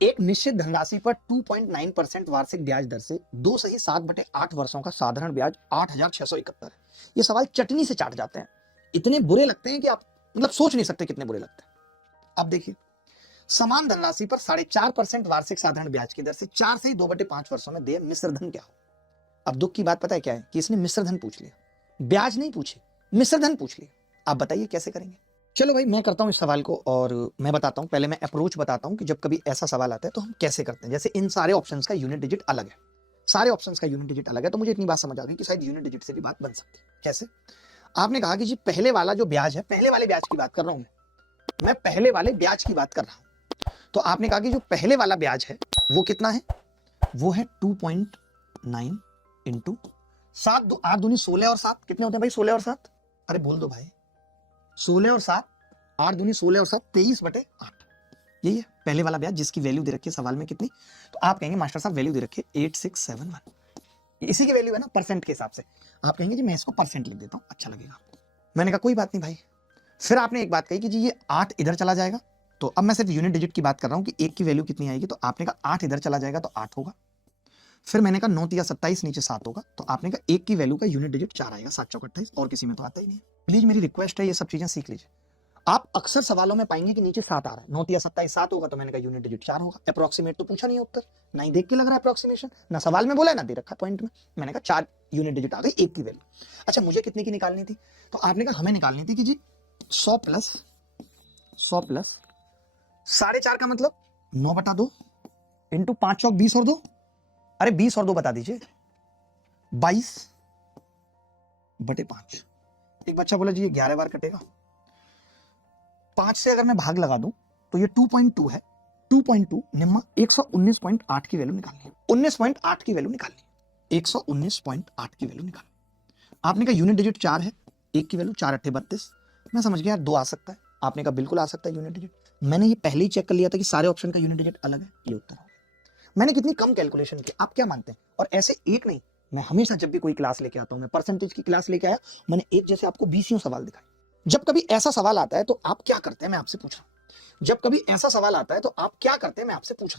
एक निश्चित धनराशि पर 2.9% वार्षिक ब्याज दर से 2 सही 7/8 वर्षों का साधारण ब्याज 8,671 है। ये सवाल चटनी से चाट जाते हैं, इतने बुरे लगते हैं कि आप मतलब सोच नहीं सकते कितने बुरे लगते हैं। अब देखिए, समान धनराशि पर 4.5% वार्षिक साधारण ब्याज की दर से 4 सही 2/5 वर्षों में देय मिश्र धन क्या हो। अब दुख की बात पता है क्या है कि इसने मिश्र धन पूछ लिया, ब्याज नहीं पूछे, मिश्र धन पूछ लिया। आप बताइए कैसे करेंगे। चलो भाई, मैं करता हूं इस सवाल को और मैं बताता हूं, पहले मैं अप्रोच बताता हूं कि जब कभी ऐसा सवाल आता है तो हम कैसे करते हैं। जैसे इन सारे ऑप्शंस का यूनिट डिजिट अलग है, सारे ऑप्शंस का यूनिट डिजिट अलग है, तो मुझे इतनी बात समझ आ गई कि शायद यूनिट डिजिट से भी बात बन सकती है। कैसे? आपने कहा कि जी पहले वाला जो ब्याज है, पहले वाले ब्याज की बात कर रहा हूं मैं पहले वाले ब्याज की बात कर रहा हूं। तो आपने कहा कि जो पहले वाला ब्याज है वो कितना है, वो है 2.9 इंटू 7, 8 दूनी 16 और 7 कितने होते हैं भाई? 16 और 7, अरे बोल दो भाई, 16 और 7, 8 दूनी 16 और 7 23/8। यही है पहले वाला ब्याज जिसकी वैल्यू दे रखी है सवाल में कितनी। तो आप कहेंगे मास्टर साहब वैल्यू दे रखी है 8671, इसी की वैल्यू है ना परसेंट के हिसाब से। आप कहेंगे जी मैं इसको परसेंट लिख देता हूं, अच्छा लगेगा। मैंने कहा कोई बात नहीं भाई। फिर आपने एक बात कही कि जी ये 8 इधर चला जाएगा, तो अब मैं सिर्फ यूनिट डिजिट की बात कर रहा हूं कि एक की वैल्यू कितनी आएगी। तो आपने कहा 8 इधर चला जाएगा तो 8 होगा। फिर मैंने कहा 9 या 27 नीचे 7 होगा, तो आपने कहा एक की वैल्यू का यूनिट डिजिट 4 आएगा, 7 चौक 28, और किसी में तो आता ही नहीं। प्लीज मेरी रिक्वेस्ट है ये सब चीजें सीख लीजिए। आप अक्सर सवालों में पाएंगे कि नीचे 7 आ रहा है, 9 या 27 7 होगा, तो मैंने कहा यूनिट डिजिट 4 होगा। अप्रोक्सीमेट तो पूछा नहीं है उत्तर, ना ही देख के लग रहा है अप्रोक्सीमेशन, ना सवाल में बोला है ना दे रखा पॉइंट में। मैंने कहा 4 यूनिट डिजिट आ गई एक की वैल्यू। अच्छा मुझे कितने की निकालनी थी? तो आपने कहा हमें निकालनी थी कि जी 100 प्लस 4.5 का मतलब 9/2 इंटू 5 चौक 20 और 2, अरे 20 और 2 बता दीजिए, 22/5। एक बच्चा बोला जी ये 11 बार कटेगा। 5 से अगर मैं भाग लगा दूं तो ये 2.2 है, 2.2 निम्मा 119.8 की वैल्यू निकालनी है, 19.8 की वैल्यू निकालनी है, 119.8 की वैल्यू निकालनी। आपने कहा यूनिट डिजिट 4 है, एक की वैल्यू 4 8 32। मैं समझ गया यार 2 आ सकता है। आपने कहा बिल्कुल आ सकता है यूनिट डिजिट। मैंने ये पहले ही चेक कर लिया था कि सारे ऑप्शन का यूनिट डिजिट अलग है, ये उत्तर है। मैंने कितनी कम कैलकुलेशन की, आप क्या मानते हैं? और ऐसे एक नहीं, मैं हमेशा जब भी कोई क्लास लेके आता हूं, मैं परसेंटेज की क्लास लेके आया, मैंने एक जैसे आपको 20 सवाल दिखाए। जब कभी ऐसा सवाल आता है तो आप क्या करते हैं मैं आपसे पूछ रहा हूं, जब कभी ऐसा सवाल आता है तो आप क्या करते हैं मैं आपसे पूछ रहा हूं।